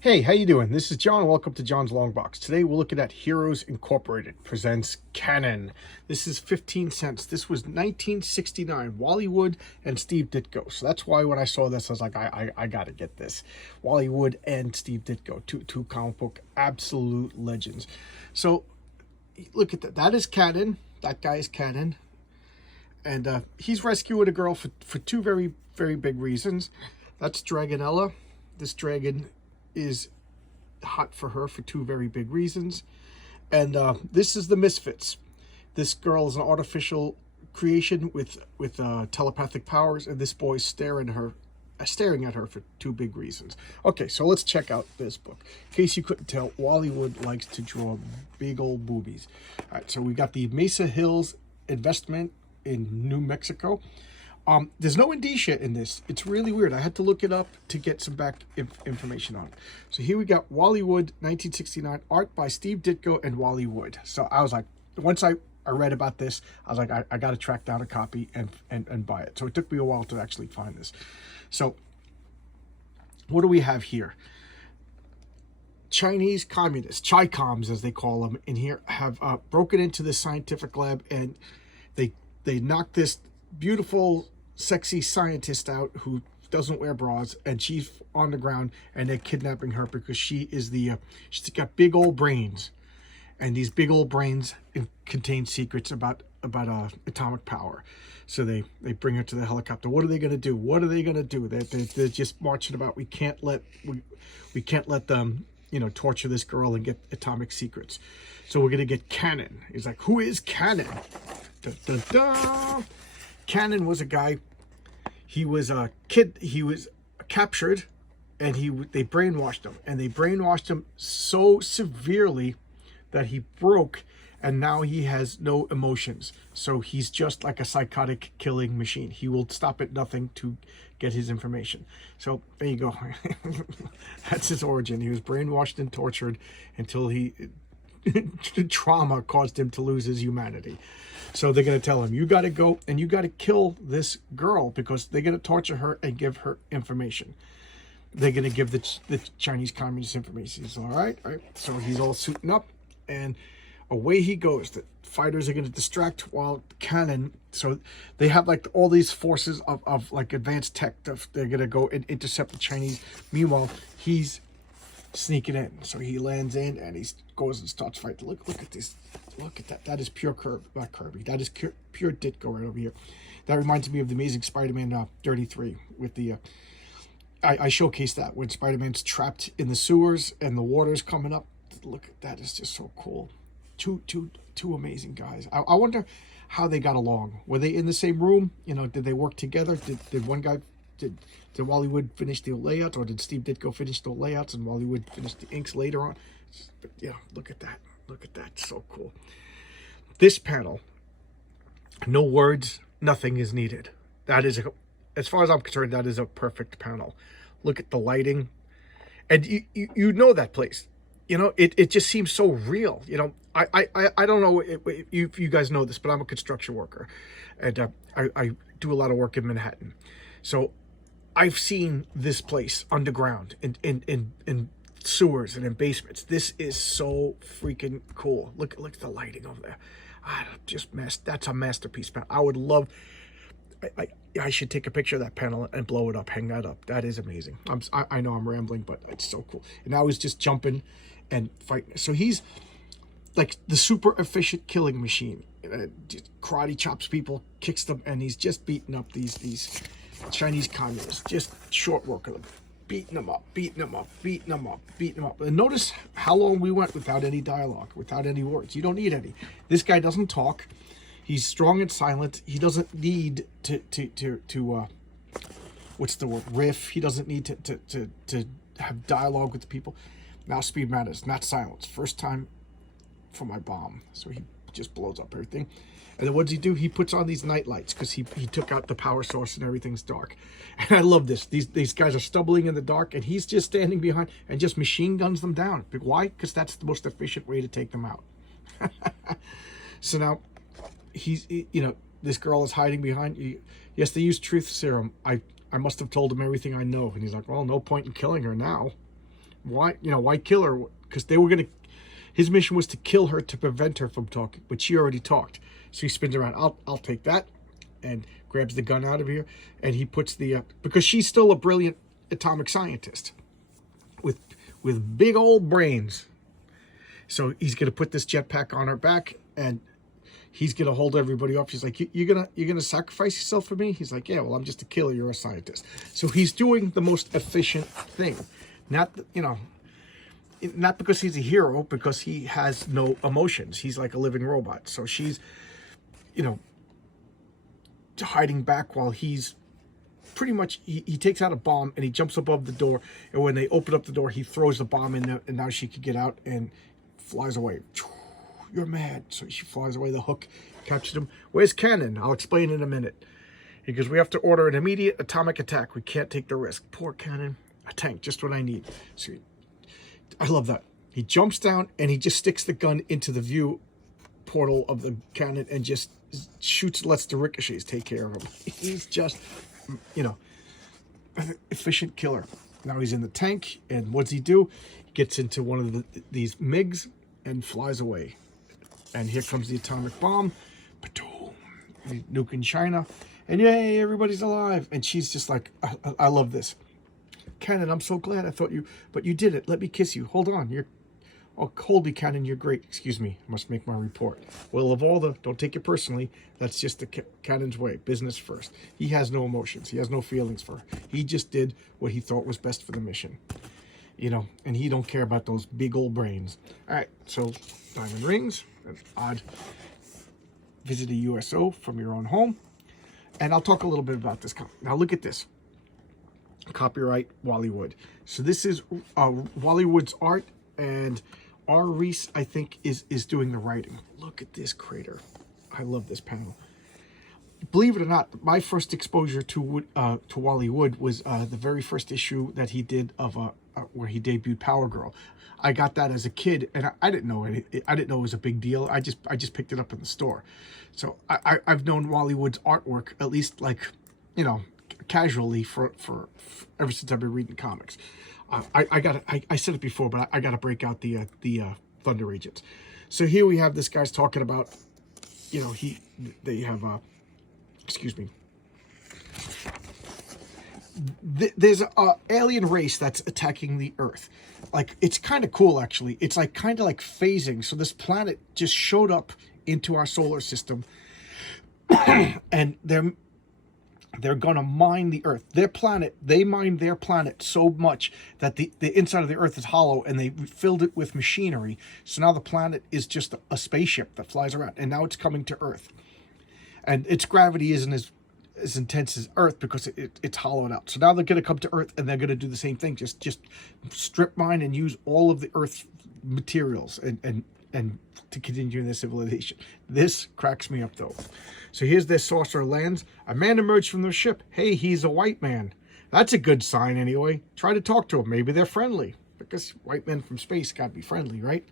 Hey, how you doing? This is John. Welcome to John's Long Box. Today we're looking at Heroes Incorporated presents Cannon. This is 15 cents. This was 1969. Wally Wood and Steve Ditko. So that's why when I saw this, I was like, I gotta get this. Wally Wood and Steve Ditko, two comic book absolute legends. So look at that. That is Cannon. That guy is Cannon, and he's rescuing a girl for two very big reasons. That's Dragonella. This dragon is hot for her for two very big reasons. And this is the Misfits. This girl is an artificial creation with telepathic powers, and this boy's staring at her for two big reasons. Okay, so let's check out this book. In case you couldn't tell, Wally Wood likes to draw big old boobies. All right, so we got the Mesa Hills investment in New Mexico. There's no indicia in this. It's really weird. I had to look it up to get some back information on it. So here we got Wally Wood, 1969, art by Steve Ditko and Wally Wood. So I was like, once I read about this, I was like, I got to track down a copy and buy it. So it took me a while to actually find this. So what do we have here? Chinese communists, Chi-Coms as they call them in here, have broken into this scientific lab, and they knocked this beautiful sexy scientist out who doesn't wear bras, and she's on the ground, and they're kidnapping her because she is she's got big old brains, and these big old brains contain secrets about atomic power. So they bring her to the helicopter. What are they going to do? What are they going to do? They're just marching about. We can't let them torture this girl and get atomic secrets. So we're going to get Cannon. He's like, who is Cannon? Da, da, da. Cannon was a guy. He was a kid. He was captured, and they brainwashed him, and they brainwashed him so severely that he broke, and now he has no emotions. So he's just like a psychotic killing machine. He will stop at nothing to get his information. So there you go. That's his origin. He was brainwashed and tortured until trauma caused him to lose his humanity. So they're going to tell him, you got to go and you got to kill this girl because they're going to torture her and give her information. They're going to give the Chinese communist information. He's all right. So he's all suiting up, and away he goes. The fighters are going to distract while Cannon. So they have like all these forces of like advanced tech. They're going to go and intercept the Chinese. Meanwhile, he's sneaking in. So he lands in and he goes and starts fighting. Look at this. Look at that. That is pure not Kirby. That is pure Ditko right over here. That reminds me of the Amazing Spider-Man 33 with the I showcased that when Spider-Man's trapped in the sewers and the water's coming up. Look, that is just so cool. Two amazing guys. I wonder how they got along. Were they in the same room? Did they work together? Did one guy did Wally Wood finish the layouts, or did Steve Ditko finish the layouts and Wally Wood finish the inks later on? But yeah, look at that. Look at that. So cool. This panel, no words, nothing is needed. That is, as far as I'm concerned, that is a perfect panel. Look at the lighting. And you know that place. It just seems so real. I don't know if you guys know this, but I'm a construction worker. And I do a lot of work in Manhattan. So I've seen this place underground in sewers and in basements. This is so freaking cool. Look at the lighting over there. That's a masterpiece. I would love. I should take a picture of that panel and blow it up, hang that up. That is amazing. I know I'm rambling, but it's so cool. And now he's just jumping and fighting. So he's like the super efficient killing machine. Just karate chops people, kicks them, and he's just beating up these Chinese communists. Just short work of them. Beating them up. And notice how long we went without any dialogue, without any words. You don't need any. This guy doesn't talk. He's strong and silent. He doesn't need to what's the word? Riff. He doesn't need to have dialogue with the people. Now speed matters, not silence. First time for my bomb. So he just blows up everything. And then what does he do? He puts on these night lights because he took out the power source and everything's dark. And I love this. These guys are stumbling in the dark, and he's just standing behind and just machine guns them down. Why? Because that's the most efficient way to take them out. So now this girl is hiding behind. Yes, they use truth serum. I must have told him everything I know. And he's like, well, no point in killing her now. Why, why kill her? Because they were going to, his mission was to kill her to prevent her from talking, but she already talked. So he spins around, I'll take that, and grabs the gun out of here, and he puts the, because she's still a brilliant atomic scientist with big old brains. So he's going to put this jetpack on her back, and he's going to hold everybody off. She's like, you're gonna sacrifice yourself for me? He's like, yeah, well, I'm just a killer. You're a scientist. So he's doing the most efficient thing. Not because he's a hero, because he has no emotions. He's like a living robot. So she's, hiding back while he's pretty much, he takes out a bomb and he jumps above the door. And when they open up the door, he throws the bomb in there, and now she could get out and flies away. You're mad. So she flies away. The hook captured him. Where's Cannon? I'll explain in a minute. He goes, we have to order an immediate atomic attack. We can't take the risk. Poor Cannon. A tank, just what I need. So I love that. He jumps down and he just sticks the gun into the view portal of the cannon and just shoots, lets the ricochets take care of him. He's just, an efficient killer. Now he's in the tank, and what's he do? He gets into one of these MiGs and flies away. And here comes the atomic bomb. Ba-doom. Nuking China. And yay, everybody's alive. And she's just like, I love this. Cannon, I'm so glad. I thought but you did it. Let me kiss you. Hold on. Hold me, Cannon. You're great. Excuse me. I must make my report. Well, of all don't take it personally. That's just the Cannon's way. Business first. He has no emotions. He has no feelings for her. He just did what he thought was best for the mission. And he don't care about those big old brains. All right. So, diamond rings. That's odd. Visit a USO from your own home. And I'll talk a little bit about this. Now, look at this. Copyright Wally Wood. So this is Wally Wood's art, and R. Reese, I think, is doing the writing. Look at this crater. I love this panel. Believe it or not, my first exposure to Wally Wood was the very first issue that he did of where he debuted Power Girl. I got that as a kid, and I didn't know it. I didn't know it was a big deal. I just picked it up in the store. So I've known Wally Wood's artwork, at least casually for ever since I've been reading comics. I said it before, but I got to break out the Thunder Agents. So here we have this guy's talking about, they have excuse me. There's a alien race that's attacking the Earth. Like, it's kind of cool, actually. It's like kind of like phasing. So this planet just showed up into our solar system, and they're gonna mine the Earth. They mined their planet so much that the inside of the Earth is hollow, and they filled it with machinery. So now the planet is just a spaceship that flies around, and now it's coming to Earth. And its gravity isn't as intense as Earth because it's hollowed out. So now they're gonna come to Earth, and they're gonna do the same thing. Just strip mine and use all of the Earth materials and to continue their civilization. This cracks me up, though. So here's their saucer lands. A man emerged from their ship. Hey, he's a white man. That's a good sign, anyway. Try to talk to him. Maybe they're friendly. Because white men from space gotta be friendly, right?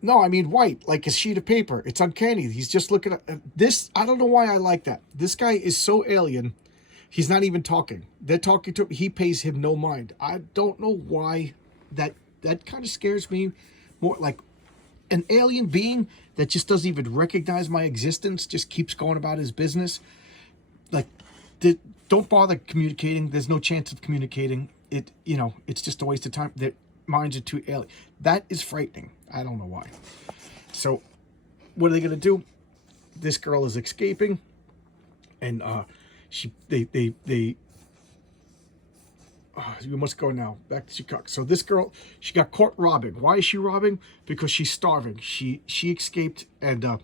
No, I mean white, like a sheet of paper. It's uncanny. He's just looking at this. I don't know why I like that. This guy is so alien. He's not even talking. They're talking to him. He pays him no mind. I don't know why. That kind of scares me more. Like, an alien being that just doesn't even recognize my existence, just keeps going about his business. Like, don't bother communicating. There's no chance of communicating. It's just a waste of time. Their minds are too alien. That is frightening. I don't know why. So, what are they gonna do? This girl is escaping, and you must go now. Back to Chicago. So this girl, she got caught robbing. Why is she robbing? Because she's starving. She escaped, and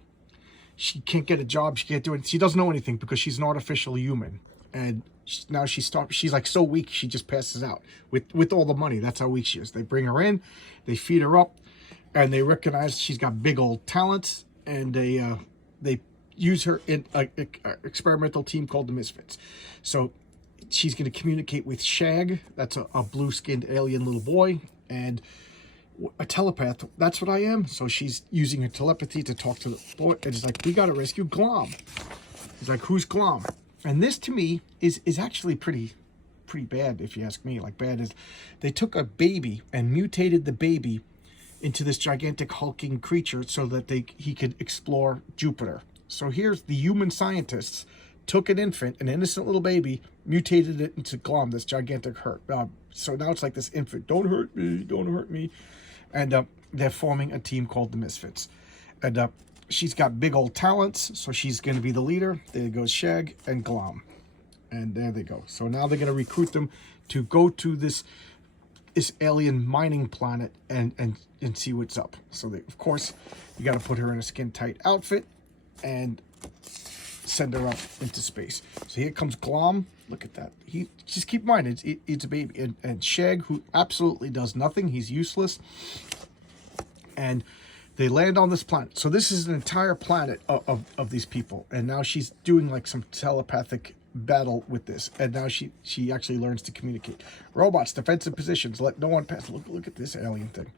she can't get a job. She can't do it. She doesn't know anything because she's an artificial human. And now she's starved. She's like so weak, she just passes out with all the money. That's how weak she is. They bring her in, they feed her up, and they recognize she's got big old talents, and they use her in an experimental team called the Misfits. So she's going to communicate with Shag. That's a blue-skinned alien little boy, and a telepath. That's what I am. So she's using her telepathy to talk to the boy. And it's like, we got to rescue Glom. He's like, who's Glom? And this, to me, is actually pretty pretty bad, if you ask me. Like, bad is, they took a baby and mutated the baby into this gigantic hulking creature so that he could explore Jupiter. So here's the human scientists took an infant, an innocent little baby, mutated it into Glom, this gigantic hurt. So now it's like this infant, don't hurt me, don't hurt me. And they're forming a team called the Misfits. And she's got big old talents, so she's going to be the leader. There goes Shag and Glom. And there they go. So now they're going to recruit them to go to this alien mining planet and see what's up. So they, of course, you got to put her in a skin-tight outfit and send her up into space. So here comes Glom. Look at that. Just keep in mind, it's a baby. And Shag, who absolutely does nothing. He's useless. And they land on this planet. So this is an entire planet of these people. And now she's doing like some telepathic battle with this. And now she actually learns to communicate. Robots, defensive positions, let no one pass. Look at this alien thing.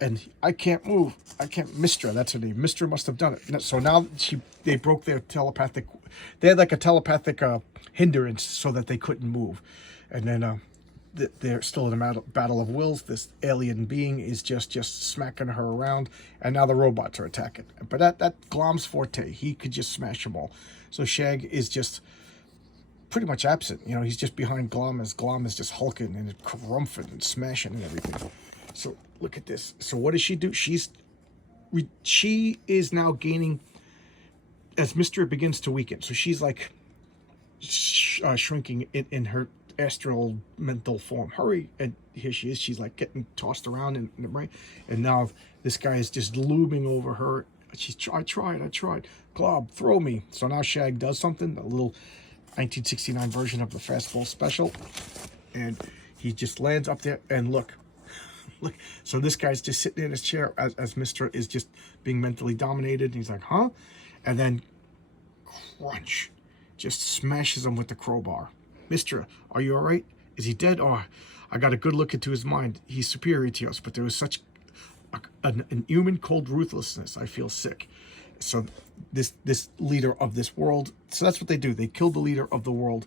And I can't move. I can't. Mistra, that's her name. Mistra must have done it. So now they broke their telepathic. They had like a telepathic hindrance so that they couldn't move. And then they're still in a battle of wills. This alien being is just smacking her around. And now the robots are attacking. But that Glom's forte. He could just smash them all. So Shag is just pretty much absent. You know, he's just behind Glom as Glom is just hulking and crumphing and smashing and everything. So look at this. So what does she do? She is now gaining as Mystery begins to weaken. So she's like shrinking in her astral mental form. Hurry! And here she is. She's like getting tossed around and right. And now this guy is just looming over her. I tried. Glob, throw me. So now Shag does something. A little 1969 version of the fastball special, and he just lands up there. And look. So this guy's just sitting in his chair as Mr. is just being mentally dominated. And he's like, huh? And then crunch, just smashes him with the crowbar. Mr., are you all right? Is he dead? Oh, I got a good look into his mind. He's superior to us, but there was such an human cold ruthlessness. I feel sick. So this leader of this world, so that's what they do. They kill the leader of the world,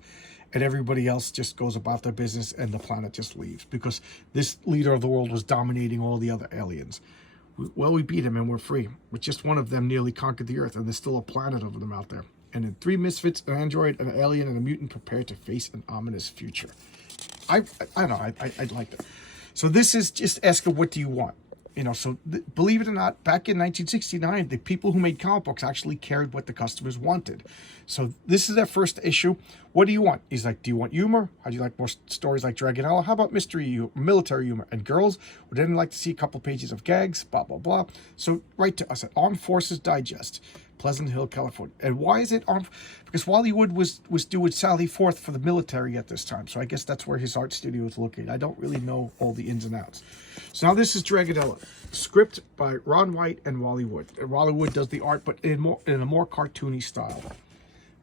and everybody else just goes about their business, and the planet just leaves because this leader of the world was dominating all the other aliens. Well, we beat him and we're free. But just one of them nearly conquered the Earth, and there's still a planet of them out there. And then 3 misfits, an android, an alien, and a mutant prepare to face an ominous future. I don't know. I'd like that. So this is just asking, what do you want? You know, so believe it or not, back in 1969, the people who made comic books actually cared what the customers wanted. So this is their first issue. What do you want? He's like, do you want humor? How do you like more stories like Dragonella? How about mystery, military humor? And girls, would anyone like to see a couple pages of gags? Blah, blah, blah. So write to us at Armed Forces Digest, Pleasant Hill, California. And why is it armed? Because Wally Wood was doing Sally Forth for the military at this time. So I guess that's where his art studio is located. I don't really know all the ins and outs. So now this is Dragonella. Script by Ron White and Wally Wood. And Wally Wood does the art, but in a more cartoony style.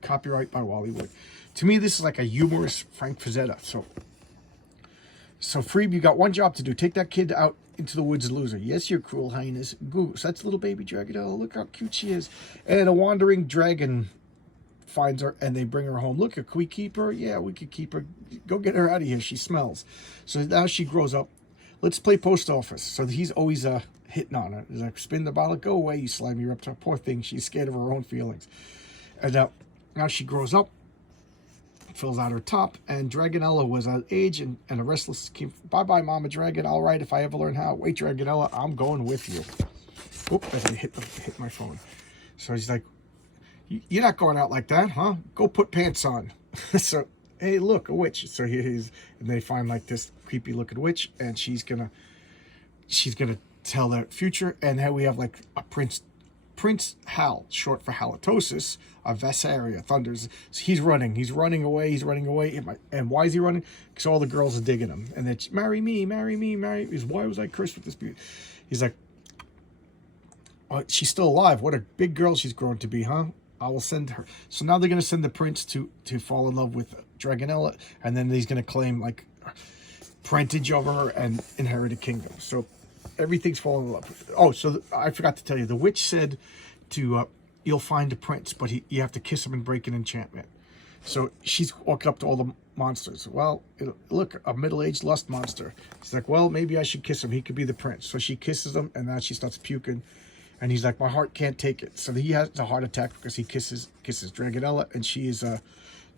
Copyright by Wally Wood. To me, this is like a humorous Frank Frazetta. So Freeb, you got one job to do. Take that kid out into the woods and lose her. Yes, your cruel highness. Goose. That's little baby Dragonella. Look how cute she is. And a wandering dragon finds her, and they bring her home. Look, can we keep her? Yeah, we could keep her. Go get her out of here. She smells. So now she grows up. Let's play post office. So he's always hitting on her. He's like, spin the bottle. Go away, you slimy reptile. Poor thing. She's scared of her own feelings. And now she grows up, fills out her top, and Dragonella was at age and a restless came. Bye-bye, Mama Dragon. All right, if I ever learn how. Wait, Dragonella, I'm going with you. Oop, I hit my phone. So he's like, you're not going out like that, huh? Go put pants on. So, hey, look, a witch. So and they find like this creepy looking witch, and she's gonna tell their future. And here we have like a Prince Hal, short for halitosis, of Vassaria, Thunders. So he's running away. And why is he running? Because all the girls are digging him. And then, marry me. Why was I cursed with this beauty? He's like, oh, she's still alive. What a big girl she's grown to be, huh? I will send her. So now they're going to send the prince to fall in love with Dragonella. And then he's going to claim, like, parentage over her and inherit a kingdom. So everything's falling in love. Oh, so I forgot to tell you. The witch said you'll find a prince, but you have to kiss him and break an enchantment. So she's walking up to all the monsters. Well, look, a middle-aged lust monster. He's like, well, maybe I should kiss him. He could be the prince. So she kisses him, and now she starts puking. And he's like, my heart can't take it. So he has a heart attack because he kisses Dragonella, and she is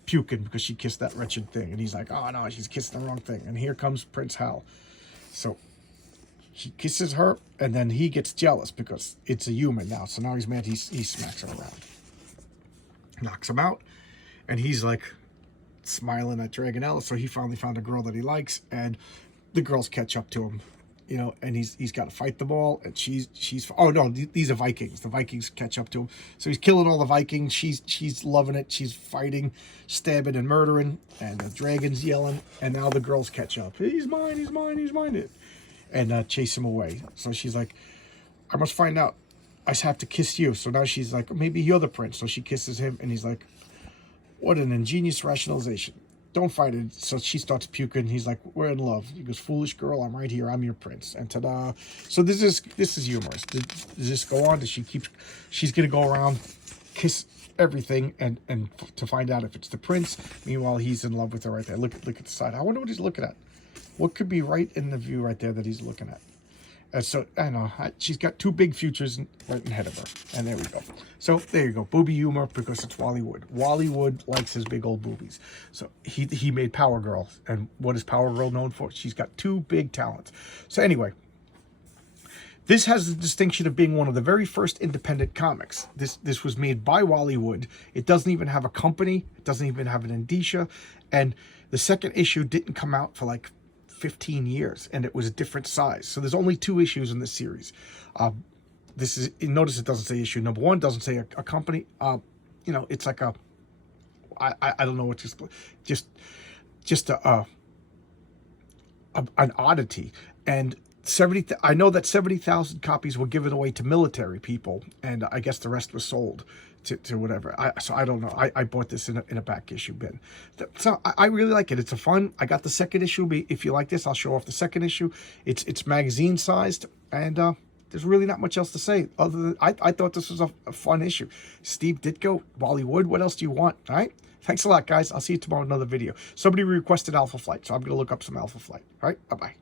puking because she kissed that wretched thing. And he's like, oh no, she's kissing the wrong thing. And here comes Prince Hal. So she kisses her, and then he gets jealous because it's a human now. So now he's mad. He smacks her around, knocks him out, and he's like smiling at Dragonella. So he finally found a girl that he likes, and the girls catch up to him, you know, and he's got to fight them all, and she's oh no, these are Vikings. The Vikings catch up to him, so he's killing all the Vikings. She's loving it. She's fighting, stabbing, and murdering, and the dragon's yelling, and now the girls catch up. He's mine, he's mine, he's mine, and chase him away. So she's like, I must find out. I have to kiss you. So now she's like, maybe you're the prince. So she kisses him, and he's like, what an ingenious rationalization. Don't fight it. So she starts puking. He's like, we're in love. He goes, foolish girl, I'm right here. I'm your prince. And ta-da. So this is humorous. Does this go on? She's going to go around, kiss everything, and to find out if it's the prince. Meanwhile, he's in love with her right there. Look at the side. I wonder what he's looking at. What could be right in the view right there that he's looking at? So, I know, she's got two big futures right ahead of her. And there we go. So, there you go. Booby humor because it's Wally Wood. Wally Wood likes his big old boobies. So, he made Power Girl. And what is Power Girl known for? She's got two big talents. So, anyway, this has the distinction of being one of the very first independent comics. This was made by Wally Wood. It doesn't even have a company. It doesn't even have an indicia. And the second issue didn't come out for like 15 years, and it was a different size. So there's only 2 issues in this series. This is, notice it doesn't say issue number 1, doesn't say a company. You know, it's like I don't know what to explain. Just an oddity. And I know that 70,000 copies were given away to military people, and I guess the rest was sold to whatever. So I don't know. I bought this in a back issue bin. So I really like it. It's a fun. I got the second issue. If you like this, I'll show off the second issue. It's magazine sized, and there's really not much else to say other than I thought this was a fun issue. Steve Ditko, Wally Wood. What else do you want? All right. Thanks a lot, guys. I'll see you tomorrow in another video. Somebody requested Alpha Flight, so I'm going to look up some Alpha Flight. All right. Bye-bye.